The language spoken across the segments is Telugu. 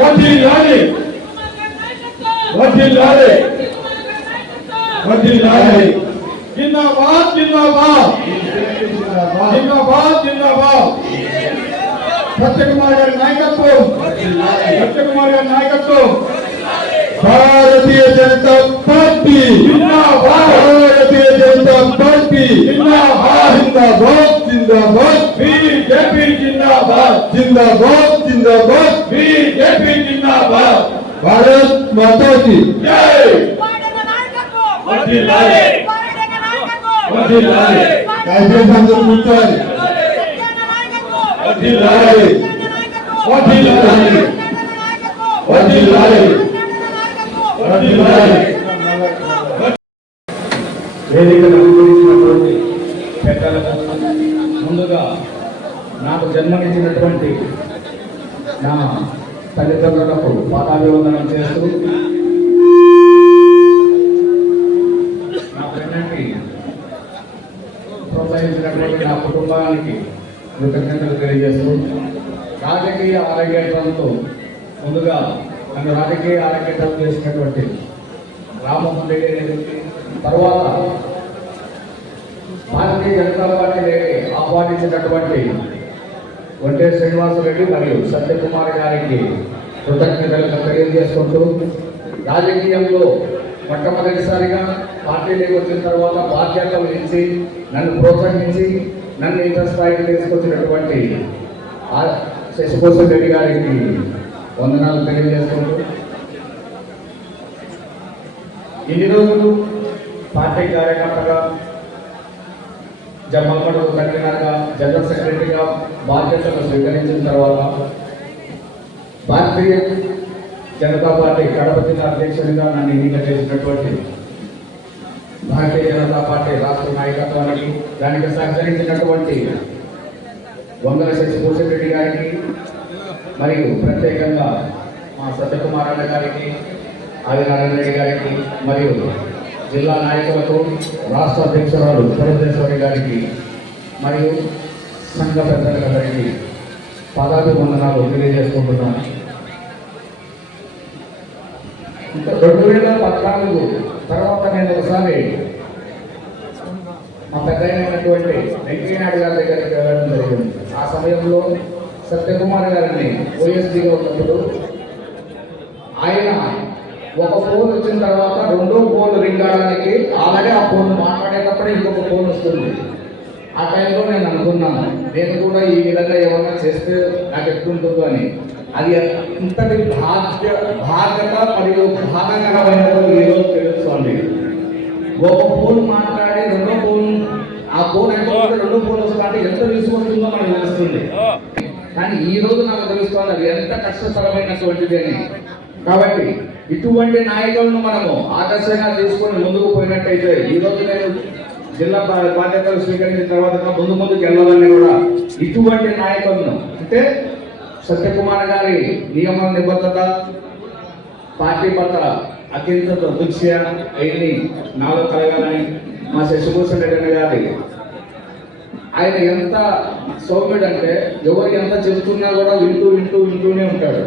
వదిలాలి వదిలాలి వదిలాలి జిందాబాద్ జిందాబాద్ జిందాబాద్ జిందాబాద్ సత్యకుమార్ గారి నాయకత్వం సత్యకుమార్ గారి నాయకత్వం భారతీయ జనతా పార్టీ భారతీయ ಪಾರ್ಟಿ ಜಿಂದಾಬಾದ್ ಜಿಂದಾಬಾದ್ ಜಿಂದಾಬಾದ್ ಬಿಜೆಪಿ ಜಿಂದಾಬಾದ್ ಜಿಂದಾಬಾದ್ ಜಿಂದಾಬಾದ್ ಬಿಜೆಪಿ ಜಿಂದಾಬಾದ್ ಭಾರತ್ ಮಾತಾ ಕಿ ಜೈ ವದಿಲಾರೆ ವದಿಲಾರೆ ಕಾಯ್ದೆ ಬಂದು ಕೂತಾರೆ ವದಿಲಾರೆ ವದಿಲಾರೆ ವದಿಲಾರೆ ವದಿಲಾರೆ వేదికను అనుకూలించినటువంటి పెద్దలకు ముందుగా నాకు జన్మనిచ్చినటువంటి నా తల్లిదండ్రులకు పాదాభివందనం చేస్తూ నా పెన్నటి ప్రోత్సహించినటువంటి నా కుటుంబానికి కృతజ్ఞతలు తెలియజేస్తూ రాజకీయ ఆరోగ్యంతో ముందుగా నన్ను రాజకీయ ఆరోగ్యం చేసినటువంటి రామమోహన్ రెడ్డి తర్వాత భారతీయ జనతా పార్టీ ఆహ్వానించినటువంటి ఒంటే శ్రీనివాసరెడ్డి మరియు సత్యకుమార్ గారికి కృతజ్ఞతలు తెలియజేసుకుంటూ రాజకీయంలో మొట్టమొదటిసారిగా పార్టీలోకి వచ్చిన తర్వాత బాధ్యత వహించి నన్ను ప్రోత్సహించి నన్ను ఇంత స్థాయికి తీసుకొచ్చినటువంటి ఆ శశిభూషణ్ రెడ్డి గారికి వందనాలు తెలియజేసుకుంటూ. ఇన్ని రోజులు పార్టీ కార్యకర్తగా జమ్మల్మడు కన్వీనర్గా జనరల్ సెక్రటరీగా బాధ్యతలు స్వీకరించిన తర్వాత భారతీయ జనతా పార్టీ కడప జిల్లా అధ్యక్షుడిగా నన్ను ఎన్నిక చేసినటువంటి భారతీయ జనతా పార్టీ రాష్ట్ర నాయకత్వానికి దానికి సహకరించినటువంటి వందల శశిభూషణ్ రెడ్డి గారికి మరియు ప్రత్యేకంగా మా సత్యకుమార్ అన్న గారికి ఆదినారాయణ రెడ్డి గారికి మరియు జిల్లా నాయకులకు రాష్ట్ర అధ్యక్షురాలు పురంధేశ్వరి గారికి మరియు సంఘ పెద్దలందరికీ పదాభివందనాలు తెలియజేసుకుంటున్నాను. ఇంకా రెండు వేల పద్నాలుగు తర్వాత నేను ఒకసారి మా పెద్ద అయినటువంటి వెంకయ్యనాయుడు గారి దగ్గరికి వెళ్ళడం జరిగింది. ఆ సమయంలో సత్యకుమార్ గారిని ఓఎస్డీగా ఉన్నప్పుడు ఆయన ఒక ఫోన్ వచ్చిన తర్వాత రెండో ఫోన్ రింగ్ అవడానికి అలాగే ఆ ఫోన్ మాట్లాడేటప్పుడే ఇంకొక ఫోన్ వస్తుంది. ఆ టైంలో నేను అనుకున్నాను నేను కూడా ఈ విధంగా ఏమన్నా చేస్తే నాకు ఎట్లుంటుందో అని. అది ఇంతటి బాధ్య బాధ్యత మరియు బాధకరమైనదో ఈరోజు తెలుస్తుంది ఒక ఫోన్ మాట్లాడి రెండో ఫోన్ ఆ ఫోన్ అయిపోతే రెండో ఫోన్ వస్తుందంటే ఎంత విసుకొస్తుందో మనకు తెలుస్తుంది. కానీ ఈ రోజు నాకు తెలుస్తుంది అది ఎంత కష్టతరమైనటువంటిది అని. కాబట్టి ఇటువంటి నాయకులను మనము ఆదర్శంగా తీసుకొని ముందుకు పోయినట్టయితే ఈ రోజు నేను జిల్లా బాధ్యతలు స్వీకరించిన తర్వాత ముందు ముందుకు వెళ్ళాలని కూడా ఇటువంటి నాయకులను అంటే సత్యకుమార్ గారి నియమ నిబద్ధత పార్టీ పట్ల అత్యంత దీక్ష అయింది నాలో కలగాలని మా శశిభూషణ్ రెడ్డి గారి ఆయన ఎంత సౌమ్యుడు అంటే ఎవరు ఎంత చెప్తున్నా కూడా వింటూ వింటూ వింటూనే ఉంటాడు.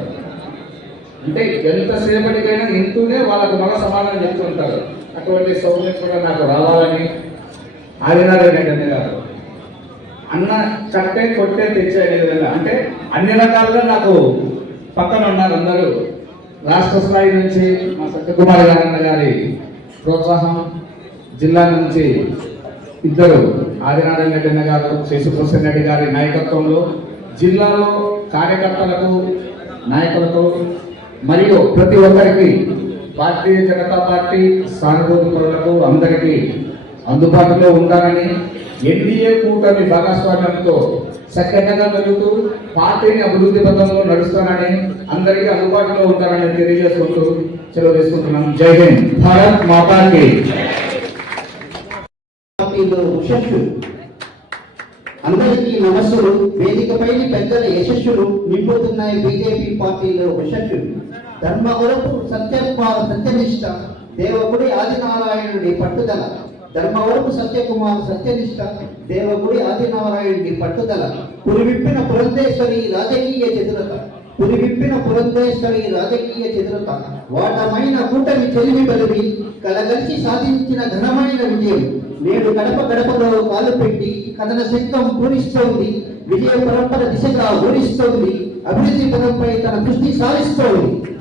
అంటే ఎంతసేపటికైనా వింటూనే వాళ్ళకు మన సమాధానం చెప్తూ ఉంటారు. అటువంటి సౌమ్యం కూడా నాకు రావాలని ఆదినారాయణ రెడ్డి గారు. అన్న చట్టే కొట్టే తెచ్చే విధంగా. అంటే అన్ని రకాలుగా నాకు పక్కన ఉన్నారు అందరూ. రాష్ట్ర స్థాయి నుంచి మా సత్యకుమార్ గారన్న గారి ప్రోత్సాహం జిల్లా నుంచి ఇద్దరు ఆదినారాయణ రెడ్డి అన్న గారు శశిభూషణ్ రెడ్డి గారి నాయకత్వంలో జిల్లాలో కార్యకర్తలకు నాయకులకు మరియు ప్రతి ఒక్కరికి భారతీయ జనతా పార్టీ సానుభూతి పరులకు అందరికీ అందుబాటులో ఉండాలని ఎన్డీఏ కూటమి భాగస్వామ్యంతో సఖ్యంగా జరుగుతూ పార్టీని అభివృద్ధి పథంలో నడుస్తానని అందరికీ అందుబాటులో ఉంటారని తెలియజేసుకుంటూ సెలవు తీసుకుంటున్నాం. జై హింద్. భారత్ మాతాకి. అందరికీ నమస్సులు. వేదికపై పెద్దల యశస్సులు నింపుతున్నాయి బీజేపీ పార్టీలో యశస్సు ధర్మ కొరకు సత్యకుమార్ సత్యనిష్ట దేవగుడి ఆదినారాయణుడి పట్టుదల. ధర్మ వరకు సత్యకుమార్ సత్యనిష్ట దేవగుడి ఆదినారాయణుడి పట్టుదల. పురివిప్పిన పురంధేశ్వరి రాజకీయ చతురత. పురివిప్పిన పురంధేశ్వరి రాజకీయ చతురత వాటమైన కూటమి చెలిమి బలివి కలగలిసి సాధించిన ఘనమైన విజయం. నేడు గడప గడపలో కాలు పెట్టి కథన శక్తం పూరిస్తోంది. విజయ పరంపర దిశగా ఊరిస్తోంది. అభివృద్ధి పదంపై తన దృష్టి సారిస్తోంది.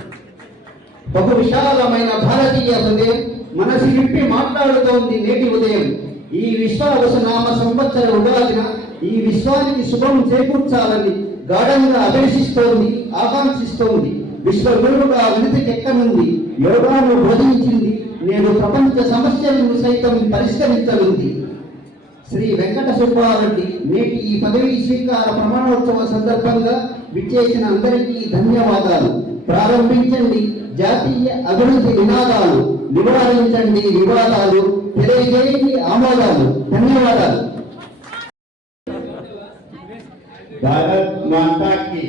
బహు విశాలమైన భారతీయ హృదయం మనసు విప్పి మాట్లాడుతోంది నేటి ఉదయం. ఈ విశ్వావస నామ సంవత్సర ఉగాదిన ఈ విశ్వానికి శుభం చేకూర్చాలని గాఢంగా అభిలషిస్తోంది ఆకాంక్షిస్తోంది. విశ్వ గురువుగా వినతికెక్కనుంది యోగాను బోధించింది. నేడు ప్రపంచ సమస్యలను సైతం పరిష్కరించనుంది. శ్రీ వెంకట సుబ్బారెడ్డి నేటి ఈ పదవీ స్వీకార ప్రమాణోత్సవ సందర్భంగా విచ్చేసిన అందరికీ ధన్యవాదాలు. ప్రారంభించండి. జాతీయ అభివృద్ధి నినాదాలు నివారించండి వివాదాలు. తెలియజేయండి ఆమోదాలు. ధన్యవాదాలు. భారత్ మాతా కి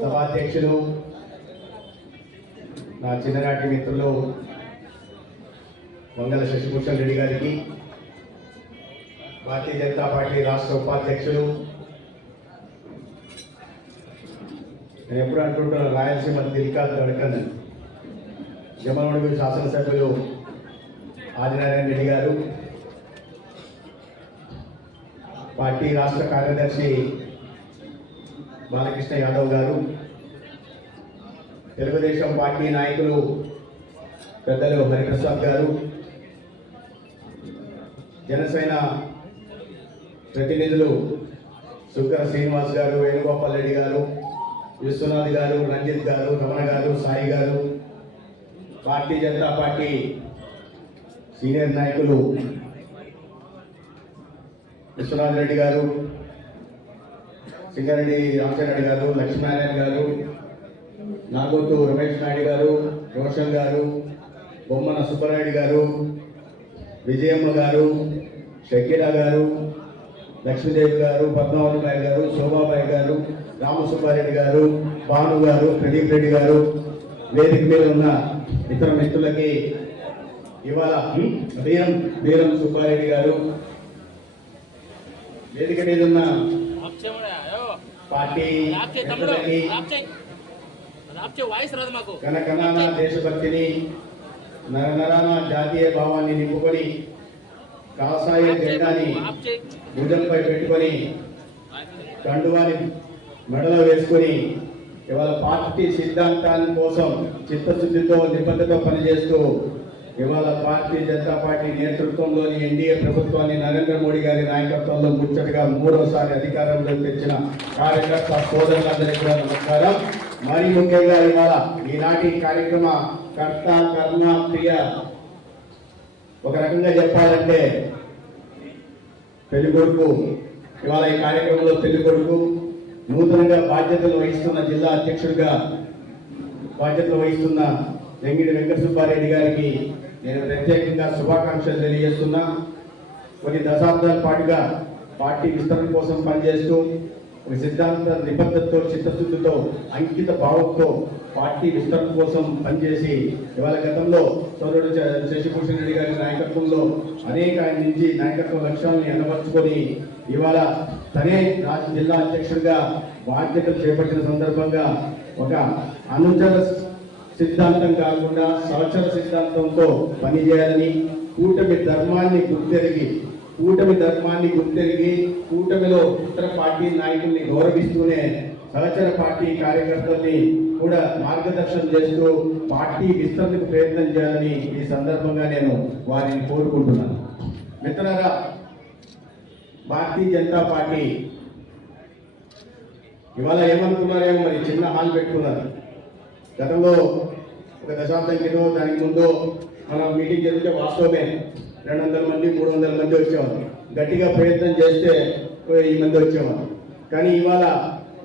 సభాధ్యక్షులు నా చిన్ననాటి మిత్రులు మంగళ శశిభూషణ్ రెడ్డి గారికి భారతీయ జనతా పార్టీ రాష్ట్ర ఉపాధ్యక్షులు. నేను ఎప్పుడు అంటుంటాను రాయలసీమ దిల్కా దడకన్ జమలమడుగు శాసనసభ్యులు ఆదినారాయణ రెడ్డి గారు పార్టీ రాష్ట్ర కార్యదర్శి బాలకృష్ణ యాదవ్ గారు తెలుగుదేశం పార్టీ నాయకులు పెద్దలు హరిప్రసాద్ గారు జనసేన ప్రతినిధులు సుక్కర శ్రీనివాస్ గారు వేణుగోపాల్ రెడ్డి గారు విశ్వనాథ్ గారు రంజిత్ గారు రమణ గారు సాయి గారు భారతీయ జనతా పార్టీ సీనియర్ నాయకులు విశ్వనాథ్ రెడ్డి గారు సింగారెడ్డి రామచంద్రెడ్డి గారు లక్ష్మీనారాయణ గారు నాగోతు రమేష్ నాయుడు గారు రోషన్ గారు బొమ్మన సుబ్బరాయుడు గారు విజయమ్మ గారు షకీలా గారు లక్ష్మీదేవి గారు పద్మావతిబాయి గారు శోభాబాయి గారు రామసుబ్బారెడ్డి గారు భాను గారు ప్రదీప్ రెడ్డి గారు వేదిక మీద ఉన్న ఇతర మిత్రులకి ఇవాళ వీరం వీరం సుబ్బారెడ్డి గారు వేదిక మీద ఉన్న పార్టీ కనకనాన దేశభక్తిని నరనరాన జాతీయ భావాన్ని నింపుకొని కాషాయ జెండాని భుజంపై పెట్టుకొని కండువాని మెడలో వేసుకొని ఇవాళ పార్టీ సిద్ధాంతాల కోసం చిత్తశుద్ధితో నిబద్ధతో పనిచేస్తూ ఇవాళ భారతీయ జనతా పార్టీ నేతృత్వంలోని ఎన్డీఏ ప్రభుత్వాన్ని నరేంద్ర మోడీ గారి నాయకత్వంలో ముచ్చటగా మూడోసారి అధికారంలో తెచ్చిన కార్యకర్త సోదరులందరికీ కూడా నమస్కారం. మరి ముఖ్యంగా ఇవాళ ఈనాటి కార్యక్రమ కర్త కర్మ ప్రియ ఒక రకంగా చెప్పాలంటే పెళ్ళి కొడుకు ఇవాళ ఈ కార్యక్రమంలో పెళ్ళి కొడుకు నూతనంగా బాధ్యతలు వహిస్తున్న జిల్లా అధ్యక్షుడిగా బాధ్యతలు వహిస్తున్న వెంగిడి వెంకట సుబ్బారెడ్డి గారికి నేను ప్రత్యేకంగా శుభాకాంక్షలు తెలియజేస్తున్నా. కొన్ని దశాబ్దాల పాటుగా పార్టీ విస్తరణ కోసం పనిచేస్తూ ఒక సిద్ధాంత నిబద్ధతతో చిత్తశుద్ధితో అంకిత భావంతో పార్టీ విస్తరణ కోసం పనిచేసి ఇవాళ గతంలో సోదరుడు శశిభూషణ్ రెడ్డి గారి నాయకత్వంలో అనేక ఆయన నుంచి నాయకత్వ లక్ష్యాలను ఎన్నపరుచుకొని ఇవాళ తనే జిల్లా అధ్యక్షుడిగా బాధ్యతలు చేపట్టిన సందర్భంగా ఒక అనుచర సిద్ధాంతం కాకుండా సంవత్సర సిద్ధాంతంతో పనిచేయాలని కూటమి ధర్మాన్ని గుర్తెరిగి కూటమి ధర్మాన్ని గుర్తెరిగి కూటమిలో ఇతర పార్టీ నాయకుల్ని గౌరవిస్తూనే సహచర పార్టీ కార్యకర్తల్ని కూడా మార్గదర్శనం చేస్తూ పార్టీ విస్తరణకు ప్రయత్నం చేయాలని ఈ సందర్భంగా నేను వారిని కోరుకుంటున్నాను. మిత్రులారా భారతీయ జనతా పార్టీ ఇవాళ ఏమనుకున్నారేమో మరి చిన్న హాల్ పెట్టుకున్నారు. గతంలో ఒక దశాబ్దం క్రితం దానికి ముందు మనం మీటింగ్ జరిగితే వాస్తవమే. రెండు వందల మంది మూడు వందల మంది వచ్చేవారు. గట్టిగా ప్రయత్నం చేస్తే ఈ మంది వచ్చేవారు. కానీ ఇవాళ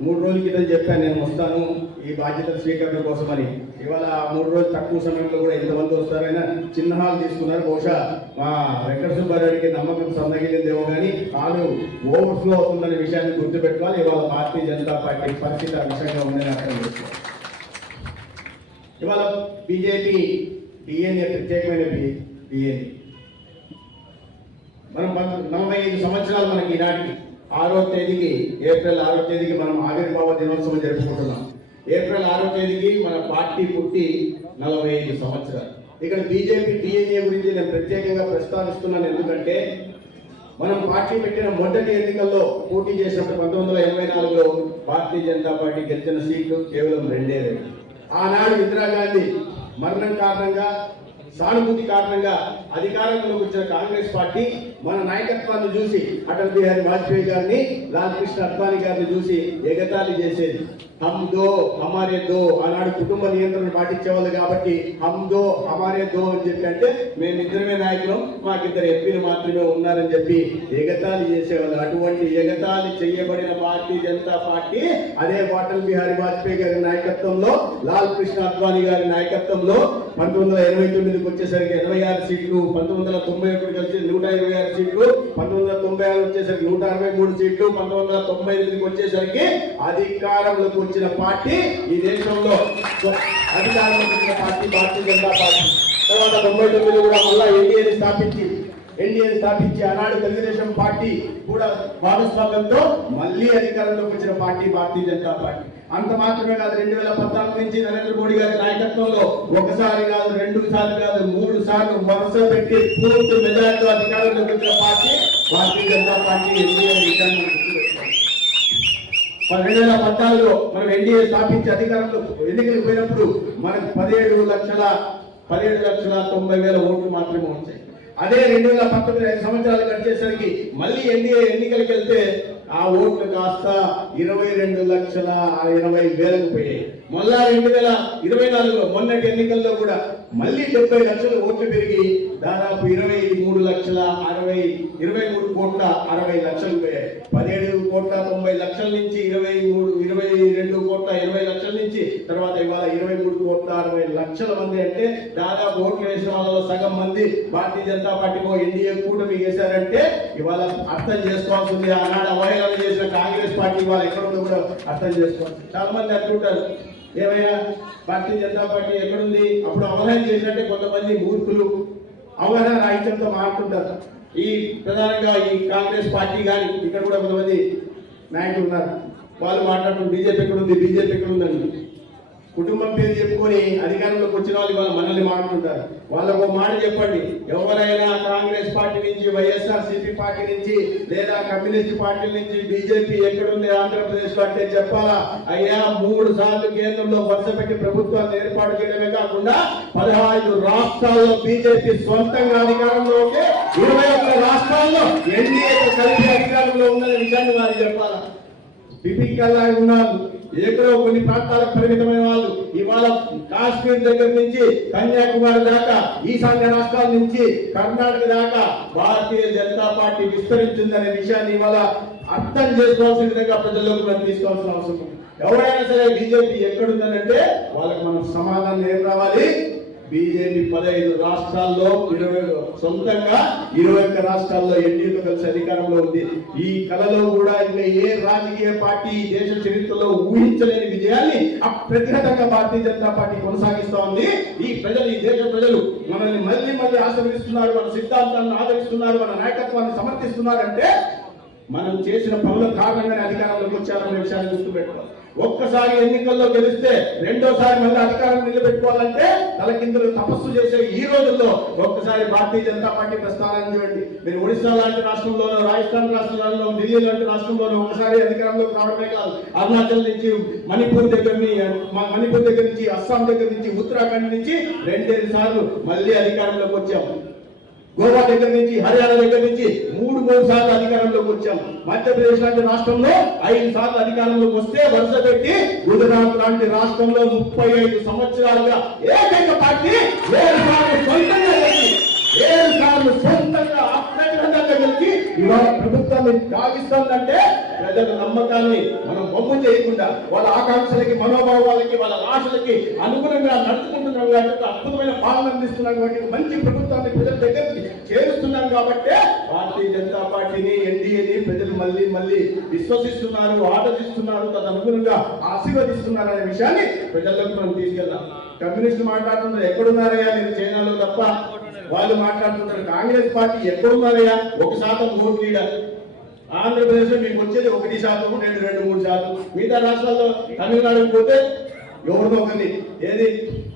మూడు రోజుల క్రితం చెప్పాను నేను వస్తాను ఈ బాధ్యత స్వీకరణ కోసమని. ఇవాళ ఆ మూడు రోజులు తక్కువ సమయంలో కూడా ఎంతమంది వస్తారైనా చిన్న హాల్ తీసుకున్నారు. బహుశా మా వెంకట సుబ్బారెడ్డికి నమ్మకం సందగిలిందేమో కానీ హాలు ఓవర్ఫ్లో అవుతుందనే విషయాన్ని గుర్తుపెట్టుకోవాలి. ఇవాళ భారతీయ జనతా పార్టీ పరిస్థితి ఆ విషయంగా ఉందని అర్థం చేసుకోవాలి. ఇవాళ బీజేపీ డిఎన్ఏ ప్రత్యేకమైన డిఎన్ఏ మనం నలభై ఐదు సంవత్సరాలు మనకి ఈనాటికి. ఆరో తేదీకి ఏప్రిల్ ఆరో తేదీకి మనం ఆవిర్భావ దినోత్సవం జరుపుకుంటున్నాం. ఏప్రిల్ ఆరో తేదీకి మన పార్టీ పుట్టి నలభై ఐదు సంవత్సరాలు. ఇక్కడ బీజేపీ డిఎన్ఏ గురించి నేను ప్రత్యేకంగా ప్రస్తావిస్తున్నాను. ఎందుకంటే మనం పార్టీ పెట్టిన మొదటి ఎన్నికల్లో పోటీ చేసినప్పుడు పంతొమ్మిది వందల ఎనభై నాలుగులో భారతీయ జనతా పార్టీ గెలిచిన సీట్లు కేవలం రెండే రెండు. ఆనాడు ఇందిరాగాంధీ మరణం కారణంగా సానుభూతి కారణంగా అధికారంలోకి వచ్చిన కాంగ్రెస్ పార్టీ మన నాయకత్వాన్ని చూసి అటల్ బిహారీ వాజ్పేయి గారిని లాల్కృష్ణ అద్వానీ గారిని చూసి ఎగతాళి చేసేది. హమ్ దో హమారే దో ఆనాడు కుటుంబ నియంత్రణ పాటించేవాళ్ళు కాబట్టి హమ్ దో హమారే దో అని చెప్పి అంటే మేమిద్దరమే నాయకులం మాకిద్దరు ఎంపీలు మాత్రమే ఉన్నారని చెప్పి ఎగతాళి చేసేవాళ్ళు. అటువంటి ఎగతాళి చేయబడిన పార్టీ జనతా పార్టీ అదే అటల్ బిహారీ వాజ్పేయి గారి నాయకత్వంలో లాల్ కృష్ణ అద్వానీ గారి నాయకత్వంలో పంతొమ్మిది వందల ఎనభై తొమ్మిదికి వచ్చేసరికి ఎనభై ఆరు సీట్లు పంతొమ్మిది వందల తొంభై ఒకటి కలిసి నూట ఇరవై ఆరు సీట్లు పంతొమ్మిది వందల తొంభై ఆరు వచ్చేసరికి నూట అరవై మూడు సీట్లు పంతొమ్మిది వందల తొంభై ఎనిమిదికి వచ్చేసరికి అధికారంలోకి వచ్చిన పార్టీ ఈ దేశంలో. అధికారంలోకి వచ్చిన పార్టీ భారతీయ జనతా పార్టీ. తర్వాత తొంభై తొమ్మిది కూడా మళ్ళా ఎన్డీఏని స్థాపించి ఎన్డీఏని స్థాపించి ఆనాడు తెలుగుదేశం పార్టీ కూడా భాగస్వామ్యంతో మళ్ళీ అధికారంలోకి వచ్చిన పార్టీ భారతీయ జనతా పార్టీ. అంత మాత్రమే కాదు రెండు వేల పద్నాలుగు నుంచి నరేంద్ర మోడీ గారి నాయకత్వంలో ఒకసారి కాదు రెండు సార్లు కాదు మూడు సార్లు వరుస పెట్టి పూర్తి మెజార్టీ అధికారంలోకి వచ్చిన పార్టీ భారతీయ జనతా పార్టీ ఎన్డీఏ విషయాన్ని మనం రెండు వేల పద్నాలుగులో మనం ఎన్డీఏ స్థాపించి అధికారంలో ఎన్నికలకు పోయినప్పుడు మనకు పదిహేడు లక్షల పదిహేడు లక్షల తొంభై వేల ఓట్లు మాత్రమే వచ్చాయి. అదే రెండు వేల పంతొమ్మిది ఐదు సంవత్సరాలు గడిచేసరికి మళ్ళీ ఎన్డీఏ ఎన్నికలకు వెళ్తే ఆ ఓట్లు కాస్త ఇరవై రెండు లక్షల ఇరవై వేలకు పోయాయి. మళ్ళా రెండు వేల ఇరవై నాలుగులో మొన్నటి ఎన్నికల్లో కూడా మళ్ళీ డెబ్బై లక్షల ఓట్లు పెరిగి దాదాపు ఇరవై మూడు లక్షల అరవై ఇరవై మూడు కోట్ల అరవై లక్షలు పోయాయి. పదిహేడు కోట్ల తొంభై లక్షల నుంచి ఇరవై మూడు ఇరవై రెండు కోట్ల ఇరవై లక్షల నుంచి తర్వాత ఇవాళ ఇరవై మూడు కోట్ల అరవై లక్షల మంది అంటే దాదాపు ఓట్లు వేసిన వాళ్ళలో సగం మంది భారతీయ జనతా పార్టీకో ఎన్డీఏ కూటమి వేశారంటే ఇవాళ అర్థం చేసుకోవాల్సింది ఆనాడు అవహేళన చేసిన కాంగ్రెస్ పార్టీ ఇవాళ ఎక్కడ ఉందో కూడా అర్థం చేసుకోవాలి చాలా మంది అనుకుంటారు ఏమైనా భారతీయ జనతా పార్టీ ఎక్కడుంది? అప్పుడు అవహేళన చేసినట్టే కొంతమంది మూర్ఖులు అవగాహన రాహిత్యంతో మాట్లాడుతుంటారు ఈ ప్రధానంగా ఈ కాంగ్రెస్ పార్టీ కానీ ఇక్కడ కూడా కొంతమంది నాయకులు ఉన్నారు. వాళ్ళు మాట్లాడుతున్నారు బీజేపీ ఎక్కడ ఉంది బీజేపీ ఎక్కడ కుటుంబం పేరు చెప్పుకొని అధికారంలోకి వచ్చిన వాళ్ళు ఇవాళ మనల్ని మాట్లాడుతారు వాళ్ళకు ఒక మాట చెప్పండి. ఎవరైనా కాంగ్రెస్ పార్టీ నుంచి వైఎస్ఆర్ సిపి పార్టీ నుంచి లేదా కమ్యూనిస్ట్ పార్టీ నుంచి బీజేపీ ఎక్కడుంది ఆంధ్రప్రదేశ్ పార్టీ అంటే చెప్పాలా? అయ్యా మూడు సార్లు కేంద్రంలో వరుస పెట్టి ప్రభుత్వాన్ని ఏర్పాటు చేయడమే కాకుండా పదహారు రాష్ట్రాల్లో బీజేపీ సొంతంగా అధికారంలో ఉంటే ఇరవై ఒక్క రాష్ట్రాల్లో ఎన్డీఏ కలిసి అధికారంలో ఉందని నిజాన్ని వారు చెప్పాలా? పిపికల్లా ఉన్నారు. ఎక్కడో కొన్ని ప్రాంతాలకు పరిమితమైన వాళ్ళు ఇవాళ కాశ్మీర్ దగ్గర నుంచి కన్యాకుమారి దాకా ఈశాన్య రాష్ట్రాల నుంచి కర్ణాటక దాకా భారతీయ జనతా పార్టీ విస్తరించిందనే విషయాన్ని ఇవాళ అర్థం చేసుకోవాల్సిన విధంగా ప్రజల్లోకి మనం తీసుకోవాల్సిన అవసరం ఎవరైనా సరే బీజేపీ ఎక్కడుందనంటే వాళ్ళకి మనం సమాధానం ఏం రావాలి? బీజేపీ పదహైదు రాష్ట్రాల్లో ఇరవై సొంతంగా ఇరవై ఒక్క రాష్ట్రాల్లో ఎన్డీఏతో కలిసి అధికారంలో ఉంది. ఈ కళలో కూడా ఇంకా ఏ రాజకీయ పార్టీ దేశ చరిత్రలో ఊహించలేని విజయాన్ని అప్రతిహతంగా భారతీయ జనతా పార్టీ కొనసాగిస్తా ఉంది. ఈ ప్రజలు ఈ దేశ ప్రజలు మనల్ని మళ్ళీ మళ్ళీ ఆశ్రమిస్తున్నారు మన సిద్ధాంతాలను ఆదరిస్తున్నారు మన నాయకత్వాన్ని సమర్థిస్తున్నారంటే మనం చేసిన పనుల కారణంగానే అధికారంలోకి వచ్చారనే విషయాన్ని గుర్తుపెట్టుకోవాలి. ఒక్కసారి ఎన్నికల్లో గెలిస్తే రెండోసారి మళ్ళీ అధికారం నిలబెట్టుకోవాలంటే తలకిందులు తపస్సు చేసే ఈ రోజుల్లో ఒక్కసారి భారతీయ జనతా పార్టీ ప్రస్థానాన్ని చూడండి. మీరు ఒడిశా లాంటి రాష్ట్రంలోనూ రాజస్థాన్ రాష్ట్రంలో ఢిల్లీ లాంటి రాష్ట్రంలోనూ ఒకసారి అధికారంలోకి రావడమే కాదు. అరుణాచల్ నుంచి మణిపూర్ దగ్గర మణిపూర్ దగ్గర నుంచి అస్సాం దగ్గర నుంచి ఉత్తరాఖండ్ నుంచి రెండేడు సార్లు మళ్ళీ అధికారంలోకి వచ్చాము గోవా దగ్గర నుంచి హర్యానా దగ్గర నుంచి మూడు మూడు సార్లు అధికారంలోకి వచ్చాం. మధ్యప్రదేశ్ లాంటి రాష్ట్రంలో ఐదు సార్లు అధికారంలోకి వస్తే వరుస పెట్టి గుజరాత్ లాంటి రాష్ట్రంలో ముప్పై ఐదు సంవత్సరాలుగా ఏకైక పార్టీ ఏడు సార్లు సొంతంగా ఏడు సార్లు సొంతంగా అప్రతిహతంగా గెలిచి ఇవాళ ప్రభుత్వాన్ని సాగిస్తుందంటే ప్రజల నమ్మకాన్ని మనం బొమ్మ చేయకుండా వాళ్ళ ఆకాంక్షలకి మనోభావాలకి వాళ్ళ ఆశలకి అనుగుణంగా నడుచుకుంటున్నాం కాబట్టి అద్భుతమైన పాలన అందిస్తున్నాం కాబట్టి మంచి ప్రభుత్వాన్ని ప్రజల దగ్గరికి చేరుస్తున్నాం కాబట్టి భారతీయ జనతా పార్టీని ఎన్డీఏని ప్రజలు మళ్ళీ మళ్ళీ విశ్వసిస్తున్నారు ఆదరిస్తున్నారు తదనుగుణంగా ఆశీర్వదిస్తున్నారు అనే విషయాన్ని ప్రజల్లోకి మనం తీసుకెళ్దాం. కమ్యూనిస్టులు మాట్లాడుతున్నారు ఎక్కడున్నారయ్యా నేను చైనాలో తప్ప? వాళ్ళు మాట్లాడుతున్నారు కాంగ్రెస్ పార్టీ ఎక్కడున్నారయ్యా? ఒక శాతం ఓట్ లీడర్ ఆంధ్రప్రదేశ్లో మీకు వచ్చేది ఒకటి శాతం రెండు రెండు మూడు శాతం. మిగతా రాష్ట్రాల్లో తమిళనాడుకి పోతే ఎవరితో ఒకరిని. ఏది?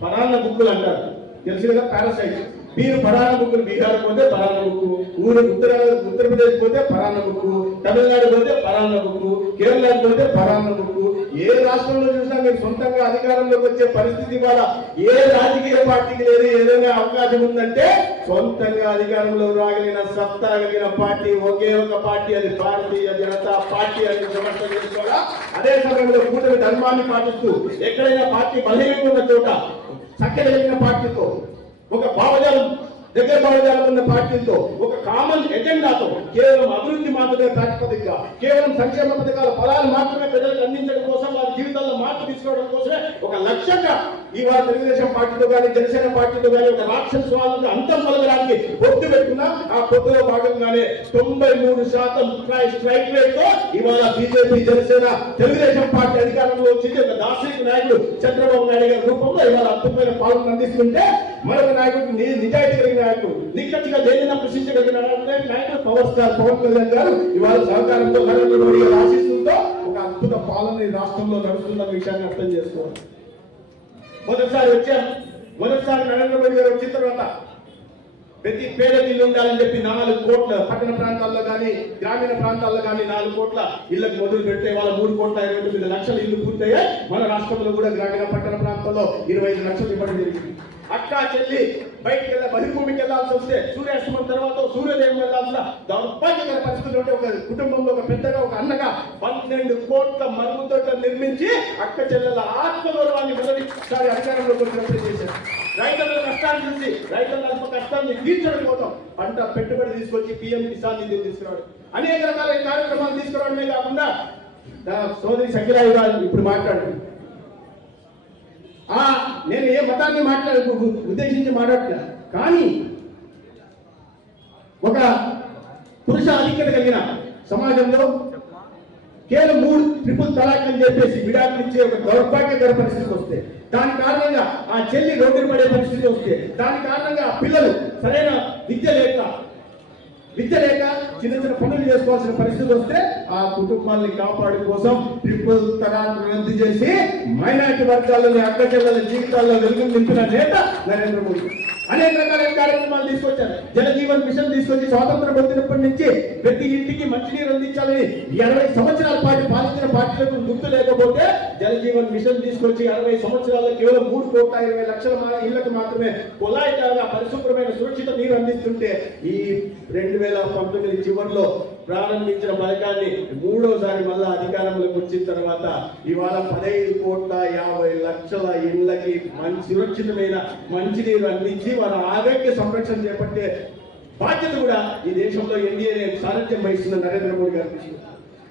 పరాన్న బుక్కులు అంటారు. తెలుసు కదా పారాసైట్. మీరు పరాన్న బుక్కులు బీహార్ పోతే పరాన్న బుక్కు ఊరు ఉత్తర ఉత్తరప్రదేశ్ పోతే పరాన్న బుక్కు తమిళనాడు పోతే పరాన్న బుక్కు కేరళ పోతే పరాన్న బుక్కు ఏ రాష్ట్రంలో చూసినా మీరు సొంతంగా అధికారంలోకి వచ్చే పరిస్థితి ఇవాళ ఏ రాజకీయ పార్టీకి లేదు ఏదైనా అవకాశం ఉందంటే సొంతంగా అధికారంలో రాగలిగిన సత్తా కలిగిన పార్టీ ఒకే ఒక పార్టీ అది భారతీయ జనతా పార్టీ అని సమర్థన చేసుకోవాలా? అదే సమయంలో కూటమి ధర్మాన్ని పాటిస్తూ ఎక్కడైనా పార్టీ బలహీనంగా ఉన్న చోట చక్కగలిగిన పార్టీతో ఒక భావజాలం దగ్గర భావజాలం పార్టీతో పార్టీలతో ఒక కామన్ ఎజెండాతో కేవలం అభివృద్ధి మాత్రమే ప్రాతిపదికగా కేవలం సంక్షేమ పథకాల ఫలాలు మాత్రమే ప్రజలకు అందించడం కోసం వారి జీవితాల్లో మార్పు తీసుకోవడం కోసమే ఒక లక్ష్యంగా ఇవాళ తెలుగుదేశం పార్టీతో కానీ జనసేన పార్టీతో కానీ ఒక రాక్షస స్వామికి అంతం పలకడానికి పొత్తు పెట్టుకున్నా ఆ పొత్తులో భాగంగానే తొంభై మూడు శాతం స్ట్రైక్ రేట్తో ఇవాళ బీజేపీ జనసేన తెలుగుదేశం పార్టీ అధికారంలో వచ్చింది. ఒక దార్శనిక నాయకుడు చంద్రబాబు నాయుడు గారి రూపంలో ఇవాళ అద్భుతమైన పాలన అందిస్తుంటే మరొక నాయకుడు నిజాయితీ కలిగిన నాయకుడు నిక్కచ్చిగా దేనిని ప్రశ్నించగలిగిన నాయకుడు పవర్ స్టార్ పవన్ కళ్యాణ్ గారు ఇవాళ సహకారంతో నరేంద్ర మోడీ గారి ఆశీస్సులతో ఒక అద్భుత పాలన ఈ రాష్ట్రంలో నడుస్తున్న విషయాన్ని అర్థం చేసుకోవాలి. మొదటిసారి వచ్చాం. మొదటిసారి నరేంద్ర మోడీ గారు వచ్చిన తర్వాత ప్రతి పేద ఇల్లు ఉండాలని చెప్పి నాలుగు కోట్ల పట్టణ ప్రాంతాల్లో కానీ గ్రామీణ ప్రాంతాల్లో కానీ నాలుగు కోట్ల ఇళ్ళకు మొదలు పెడితే వాళ్ళ మూడు కోట్ల ఇరవై తొమ్మిది లక్షల ఇల్లు పూర్తయ్యాయి. మన రాష్ట్రంలో కూడా గ్రామీణ పట్టణ ప్రాంతాల్లో ఇరవై ఐదు లక్షలు ఇవ్వడం జరిగింది. అక్క చెల్లి బయటికి వెళ్ళి బహిర్భూమికి వెళ్ళాల్సి వస్తే సూర్యాస్తమం తర్వాత సూర్యోదయం వెళ్ళాల్సిన దౌర్భాగ్యకర పరిస్థితులు ఉంటే ఒక కుటుంబంలో ఒక పెద్దగా ఒక అన్నగా పన్నెండు కోట్ల మరుగుదొడ్లు నిర్మించి అక్క చెల్లెల ఆత్మగౌరవాన్ని మొదటిసారి అధికారంలోకి వచ్చినప్పుడు చేశారు. రైతుల కష్టాన్ని చూసి రైతుల అల్ప కష్టాన్ని తీర్చడం కోసం పంట పెట్టుబడి తీసుకొచ్చి పిఎం కిసాన్ నిధి తీసుకురావడం. అనేక రకాల కార్యక్రమాలు తీసుకురావడమే కాకుండా సోదరి సఖ్యరాయి గారు ఇప్పుడు మాట్లాడుతుంది నేను ఏ మతాన్ని మాట్లాడ ఉద్దేశించి మాట్లాడుతున్నా కానీ ఒక పురుష ఆధిక్యత కలిగిన సమాజంలో కేవలం మూడు ట్రిపుల్ తలాక్ అని చెప్పేసి విడాకులు ఇచ్చే ఒక దౌర్భాగ్యకర పరిస్థితి వస్తే దాని కారణంగా ఆ చెల్లి రోడ్డు పడే పరిస్థితి వస్తే దాని కారణంగా ఆ పిల్లలు సరైన విద్య లేక విద్య లేక చిన్న చిన్న పనులు చేసుకోవాల్సిన పరిస్థితి వస్తే ఆ కుటుంబాన్ని కాపాడు కోసం ట్రిపుల్ తరాన్ని రద్దు చేసి మైనార్టీ వర్గాల్లోని అక్కచెల్లెల జీవితాల్లో వెలుగు నింపిన నేత నరేంద్ర మోడీ అనేక రకాలైన కార్యక్రమాలు తీసుకొచ్చారు. జలజీవన్ మిషన్ తీసుకొచ్చి స్వాతంత్రం పొందినప్పటి నుంచి ప్రతి ఇంటికి మంచినీరు అందించాలని అరవై సంవత్సరాల పాటు పాలించిన పార్టీలకు గుర్తు లేకపోతే జలజీవన్ మిషన్ తీసుకొచ్చి అరవై సంవత్సరాల్లో కేవలం మూడు కోట్ల ఇరవై లక్షల ఇళ్ళకు మాత్రమే కులాయితీగా పరిశుభ్రమైన సురక్షిత నీరు అందిస్తుంటే ఈ రెండు వేల పంతొమ్మిది చివరిలో ప్రారంభించిన పథకాన్ని మూడోసారి మళ్ళా అధికారంలోకి వచ్చిన తర్వాత ఇవాళ పదహైదు కోట్ల యాభై లక్షల ఇళ్ళకి మంచి సురక్షితమైన మంచినీరు అందించి వాళ్ళ ఆరోగ్య సంరక్షణ చేపట్టే బాధ్యత కూడా ఈ దేశంలో ఎన్డీఏ సారథ్యం వహిస్తున్న నరేంద్ర మోడీ గారు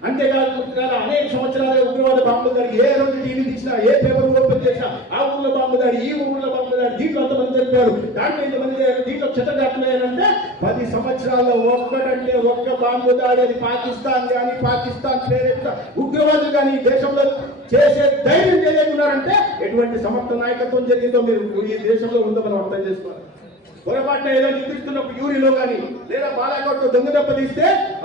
అంతేకాదు అనేక సంవత్సరాల ఉగ్రవాద బాంబు దాడి ఏ రోజు టీవీ ఇచ్చినా ఏ పేపర్ ఓపెన్ చేసినా ఆ ఊర్లో బాంబు దాడి ఈ ఊర్లో దీంట్లో ఎంతమంది చెప్పారు దాంట్లో ఇంతమంది దీంట్లో చెత్తగట్లేనంటే పది సంవత్సరాల్లో ఒక్కటంటే ఒక్క బాంబు దాడేది పాకిస్తాన్ కానీ పాకిస్తాన్ ప్రేరేపిత ఉగ్రవాదులు కానీ ఈ దేశంలో చేసే ధైర్యం చేయలేకున్నారంటే ఎటువంటి సమర్థ నాయకత్వం జరిగిందో మీరు ఈ దేశంలో ఉందో మనం అర్థం చేసుకోవాలి. పొరపాటున ఏదో నిద్రిస్తున్నప్పుడు యూరిలో కానీ లేదా బాలాకోట్ దొంగ దెబ్బ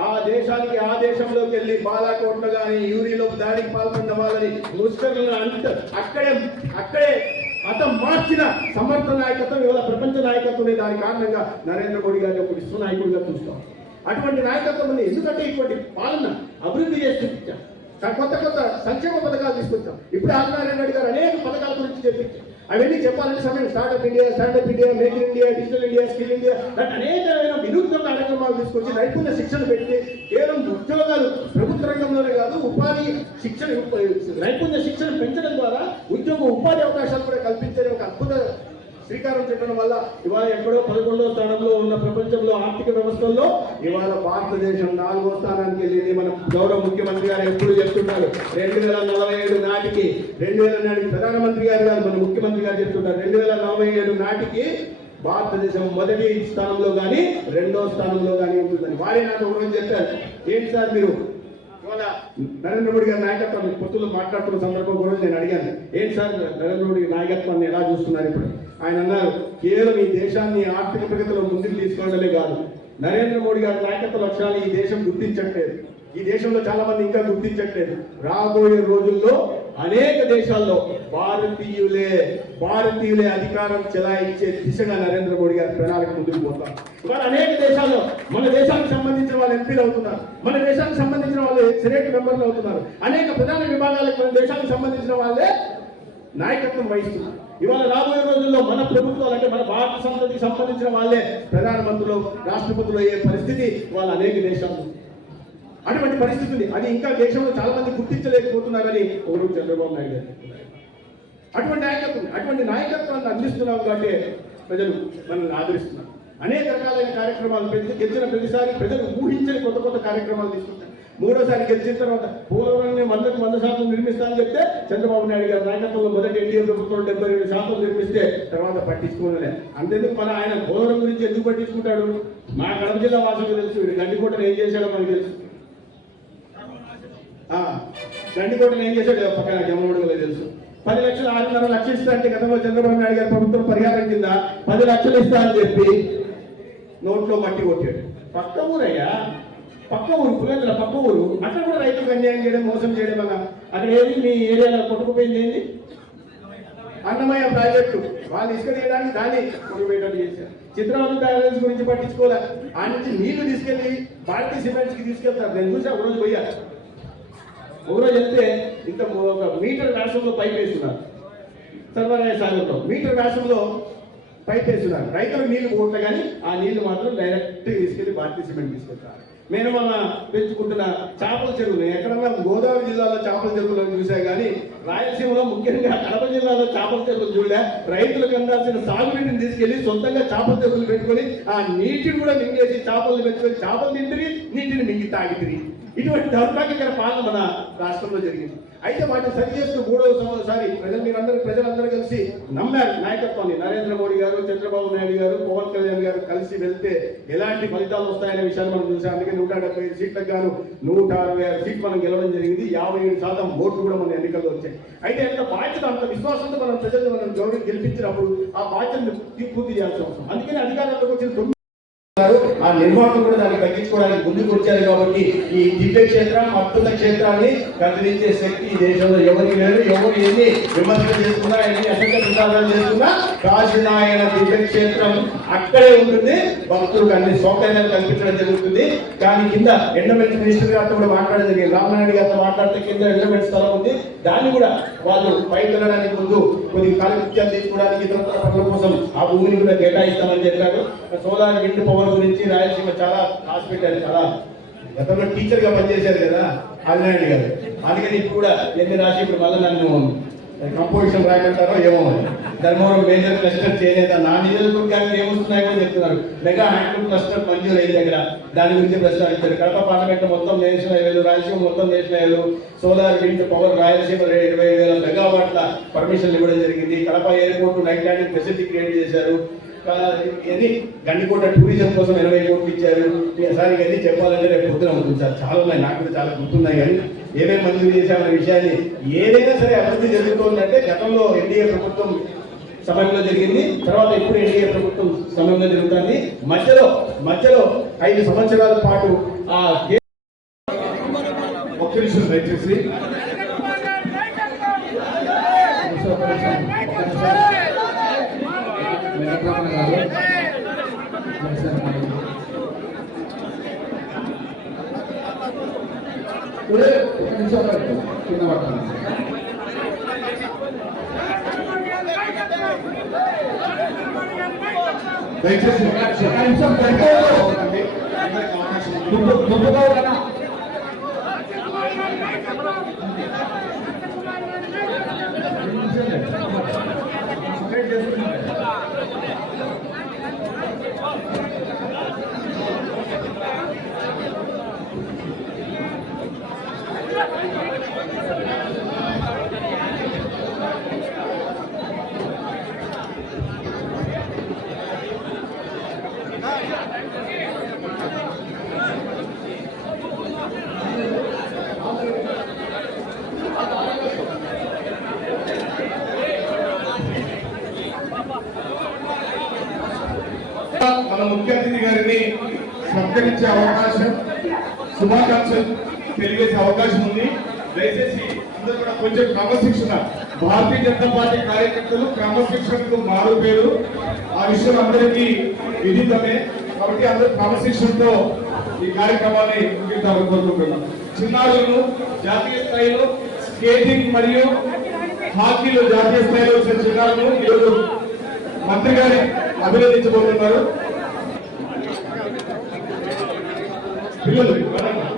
ఆ దేశానికి ఆ దేశంలోకి వెళ్ళి బాలాకోట్లో కానీ యూరిలో దాడికి పాల్పడిన వాళ్ళని ముస్లింలను అంత అక్కడే అక్కడే మతం మార్చిన సమర్థ నాయకత్వం ఇవాళ ప్రపంచ నాయకత్వం దాని కారణంగా నరేంద్ర మోడీ గారిని ఒక విశ్వ నాయకుడిగా చూస్తాం. అటువంటి నాయకత్వం ఉంది. ఎందుకంటే ఇటువంటి పాలన అభివృద్ధి చేసి చూపించాం కొత్త కొత్త సంక్షేమ పథకాలు తీసుకొచ్చాం. ఇప్పుడు ఆదినారాయణ రెడ్డి గారు అనేక పథకాల గురించి చెప్పించాం అవన్నీ చెప్పాలంటే సమయం. Startup India standup India make in India digital India skill India లాంటి అనేకమైన వినూత్న కార్యక్రమాలు తీసుకొచ్చి నైపుణ్య శిక్షణ పెట్టి కేవలం ఉద్యోగాలు ప్రభుత్వ రంగంలోనే కాదు ఉపాధి శిక్షణ నైపుణ్య శిక్షణ పెంచడం ద్వారా ఉద్యోగ ఉపాధి అవకాశాలు కూడా కల్పించే ఒక అద్భుత శ్రీకారం చుట్టడం వల్ల ఇవాళ ఎక్కడో పదకొండో స్థానంలో ఉన్న ప్రపంచంలో ఆర్థిక వ్యవస్థల్లో ఇవాళ భారతదేశం నాలుగో స్థానానికి వెళ్ళింది. మన గౌరవ ముఖ్యమంత్రి గారు ఎప్పుడు చెప్తున్నారు రెండు వేల నలభై ఏడు రెండు వేల నాటికి ప్రధానమంత్రి గారు కాదు మన ముఖ్యమంత్రి గారు చెప్తుంటారు రెండు వేల నలభై ఏడు నాటికి భారతదేశం మొదటి స్థానంలో కానీ రెండో స్థానంలో కానీ ఉంటుందని. వారే నాకు ఒక చెప్పారు ఏంటి సార్ మీరు? ఇవాళ నరేంద్ర మోడీ గారి నాయకత్వం పొత్తులు మాట్లాడుతున్న సందర్భం కూడా నేను అడిగాను ఏంటి సార్ నరేంద్ర మోడీ నాయకత్వాన్ని ఎలా చూస్తున్నారు ఇప్పుడు? ఆయన అన్నారు కేవలం ఈ దేశాన్ని ఆర్థిక ప్రగతిలో ముందుకు తీసుకోవడమే కాదు. నరేంద్ర మోడీ గారి నాయకత్వ లక్ష్యాలు ఈ దేశం గుర్తించట్లేదు. ఈ దేశంలో చాలా మంది ఇంకా గుర్తించట్లేదు. రాబోయే రోజుల్లో అనేక దేశాల్లో భారతీయులే భారతీయులే అధికారం చెలాయించే దిశగా నరేంద్ర మోడీ గారి ప్రణాళిక ముందుకు పోతాం కానీ అనేక దేశాల్లో మన దేశానికి సంబంధించిన వాళ్ళు ఎంపీలు అవుతున్నారు మన దేశానికి సంబంధించిన వాళ్ళు సెనేట్ మెంబర్లు అవుతున్నారు అనేక ప్రధాన విభాగాలకు మన దేశానికి సంబంధించిన వాళ్ళే నాయకత్వం వహిస్తున్నారు. ఇవాళ రాబోయే రోజుల్లో మన ప్రభుత్వాలు అంటే మన భారత సంతతికి సంబంధించిన వాళ్ళే ప్రధానమంత్రులు రాష్ట్రపతులు అయ్యే పరిస్థితి వాళ్ళ అనేక దేశాలు అటువంటి పరిస్థితి ఉంది అది ఇంకా దేశంలో చాలా మంది గుర్తించలేకపోతున్నారని ఒకరు చంద్రబాబు నాయుడు గారు అటువంటి నాయకత్వం అటువంటి నాయకత్వాన్ని అందిస్తున్నాం కాబట్టి ప్రజలు మనల్ని ఆదరిస్తున్నారు. అనేక రకాలైన కార్యక్రమాలు ప్రతి గెలిచిన ప్రతిసారి ప్రజలు ఊహించని కొత్త కొత్త కార్యక్రమాలు తీసుకుంటారు. మూడోసారి గెలిచిన తర్వాత పోలవరాన్ని వందకు వంద శాతం నిర్మిస్తానని చెప్తే చంద్రబాబు నాయుడు గారి నాయకత్వంలో మొదటి ఎన్డీఏ ప్రభుత్వం డెబ్బై రెండు శాతం నిర్మిస్తే తర్వాత పట్టించుకోలే అంతేందుకు మన ఆయన పోలవరం గురించి ఎందుకు పట్టించుకుంటాడు? మా కడప జిల్లా వాసులకు తెలుసు వీడు గండికోటను ఏం చేశాడో మనకు తెలుసు. ఆ, కోట్లు ఏం చేశాడు? పక్కన జమ్మనుడు తెలుసు. పది లక్షలు ఆరున్నర లక్షలు ఇస్తా అంటే గతంలో చంద్రబాబు నాయుడు గారి ప్రభుత్వం పరిహారం కింద పది లక్షలు ఇస్తా అని చెప్పి నోట్లో మట్టి కొట్టాడు. పక్క ఊరయ్యా? పక్క ఊరు పులివెందుల పక్క ఊరు. అక్కడ కూడా రైతులకు అన్యాయం చేయడం మోసం చేయడం అలా అక్కడ ఏది మీ ఏరియాలో కొట్టుకుపోయింది ఏంది? అన్నమయ్య ప్రాజెక్టు. వాళ్ళు ఇసుక తీయడానికి దాన్ని కొట్టుకుపోయేటట్టు చేశారు. చిత్రవరం బ్యాలెన్స్ గురించి పట్టించుకోలే. ఆ నుంచి నీళ్ళు తీసుకెళ్ళి భారతీయ సిమెంట్స్కి తీసుకెళ్తారు. నేను చూసా ఒక రోజు పోయారు ఒక చెప్తే ఇంత ఒక మీటర్ వ్యాసంలో పైప్ వేస్తున్నారు. సర్వరాయ సాగర్లో మీటర్ వ్యాసంలో పైప్ వేస్తున్నారు. రైతులకు నీళ్ళు పోగొట్ట కానీ ఆ నీళ్ళు మాత్రం డైరెక్ట్ తీసుకెళ్ళి భారతీయ సిమెంట్ తీసుకెళ్తారు నేను మన పెంచుకుంటున్న చేపల చెరువులు ఎక్కడన్నా గోదావరి జిల్లాలో చేపల చెరువులను చూసా కానీ రాయలసీమలో ముఖ్యంగా కడప జిల్లాలో చేపల చెరువులు చూడలే. రైతులకు అందాల్సిన సాగునీటిని తీసుకెళ్ళి సొంతంగా చేపల చెరువులు పెట్టుకొని ఆ నీటిని కూడా మింగేసి చేపలు పెట్టుకొని చేపలు తింటిరి నీటిని మింగి తాగితిరి. ఇటువంటి దౌర్భాగ్యకర పాలన మన రాష్ట్రంలో జరిగింది. అయితే వాటిని సరి చేస్తూ మూడవ సంవత్సరారి ప్రజలు మీరందరూ ప్రజలందరూ కలిసి నమ్మారు. నాయకత్వాన్ని నరేంద్ర మోడీ గారు చంద్రబాబు నాయుడు గారు పవన్ కళ్యాణ్ గారు కలిసి వెళ్తే ఎలాంటి ఫలితాలు వస్తాయనే విషయాన్ని మనం చూసాం. అందుకే నూట డెబ్బై ఐదు సీట్లకు గాను నూట అరవై ఆరు సీట్లు మనం గెలవడం జరిగింది. యాభై ఏడు శాతం ఓట్లు కూడా మన ఎన్నికల్లో వచ్చాయి. అయితే అంత బాధ్యత అంత విశ్వాసంతో మనం ప్రజలు మనం గౌరవం గెలిపించినప్పుడు ఆ బాధ్యతను పూర్తి చేయాల్సిన అవసరం. అందుకని అధికారంలోకి వచ్చిన ఆ నిర్మాణం కూడా దాన్ని తగ్గించుకోవడానికి ముందుకు వచ్చారు కాబట్టి ఈ దివ్య క్షేత్రం అద్భుత క్షేత్రాన్ని కదిలించే శక్తి ఈ దేశంలో ఎవరికి లేదు. ఎవరు ఎన్ని విమర్శలు చేసుకున్నా ఎన్ని అసత్య ప్రచారాలు చేసుకున్నా కాశీనాయన దివ్య క్షేత్రం అక్కడే ఉంటుంది. భక్తులకు అన్ని సౌకర్యాలు కల్పించడం జరుగుతుంది. కానీ కింద ఎండమెంట్ మినిస్టర్ గారితో కూడా మాట్లాడడం జరిగింది రామనాయుడు గారితో మాట్లాడితే కింద ఎండమెంట్ స్థలం ఉంది. దాన్ని కూడా వాళ్ళు పైకి వెళ్ళడానికి ముందు కొన్ని కాలకృత్యాలు తీసుకోవడానికి ఇతర పనుల కోసం ఆ భూమిని కూడా కేటాయిస్తామని చెప్పారు. సోలార్ విండ్ పవర్ గురించి రాయలసీమ చాలా రాసి పెట్టారు చాలా గతంలో టీచర్గా పనిచేశారు కదా ఆదినాయుడు గారు. అందుకని ఇప్పుడు కూడా ఎన్ని రాసి ఇప్పుడు మళ్ళీ నన్ను కంపోజిషన్ రాయమంటారో ఏమో ధర్మవరం మేజర్ క్లస్టర్ చేయలేదా? నా నియోజకవర్గానికి ఏమొస్తున్నాయో కూడా చెప్తున్నారు. మెగా హ్యాండ్లూమ్ క్లస్టర్ మంజూరు అయిన దగ్గర దాని గురించి ప్రస్తావించారు. కడప పార్లమెంట్ మొత్తం నేషనల్ హైవేలు రాయలసీమ మొత్తం నేషనల్ హైవేలు సోలార్ విండ్ పవర్ రాయలసీమ ఇరవై వేల మెగావాట్ల పర్మిషన్లు ఇవ్వడం జరిగింది. Kadapa airport night landing facility create చేశారు. ఇది గండికోట టూరిజం కోసం ఇరవై కోట్లు ఇచ్చారు. సార్ ఇవన్నీ చెప్పాలంటే రేపు పొద్దున ఉంటుంది సార్ చాలా ఉన్నాయి. నాకు కూడా చాలా గుర్తున్నాయి కానీ ఏమేమి మంజూరు చేశామనే విషయాన్ని ఏదైనా సరే అభివృద్ధి జరుగుతుందంటే గతంలో ఎన్డీఏ ప్రభుత్వం సమయంలో జరిగింది. తర్వాత ఇప్పుడు ఎన్డీఏ ప్రభుత్వం సమయంలో జరుగుతుంది. మధ్యలో మధ్యలో ఐదు సంవత్సరాల పాటు ఆ ఒక్క దయచేసి వెంకటరమణ గారు ఒకసారి మాట్లాడండి. ఒరే, ఒక్క నిమిషం పట్టు. కింద పట్టాలి దయచేసి ఒక్క నిమిషం పట్టు. దుబ్బు దుబ్బుగా ఉన్నా మన ముఖ్య అతిథి గారిని సత్కరించే అవకాశం శుభాకాంక్షలు తెలియజేసే అవకాశం ఉంది. దయచేసి అందరూ కూడా కొంచెం క్రమశిక్షణ. భారతీయ జనతా పార్టీ కార్యకర్తలు క్రమశిక్షణకు మారు పేరు. ఆ విషయం అందరికీ విధితమే కాబట్టి అందరూ క్రమశిక్షణతో ఈ కార్యక్రమాన్ని ముగిద్దామని కోరుకుంటున్నాం. చిన్నారులను జాతీయ స్థాయిలో స్కేటింగ్ మరియు హాకీలో జాతీయ స్థాయిలో వచ్చిన చిన్నారులను ఈరోజు మంత్రి గారి అభినందించబోతున్నారు. పిల్లలు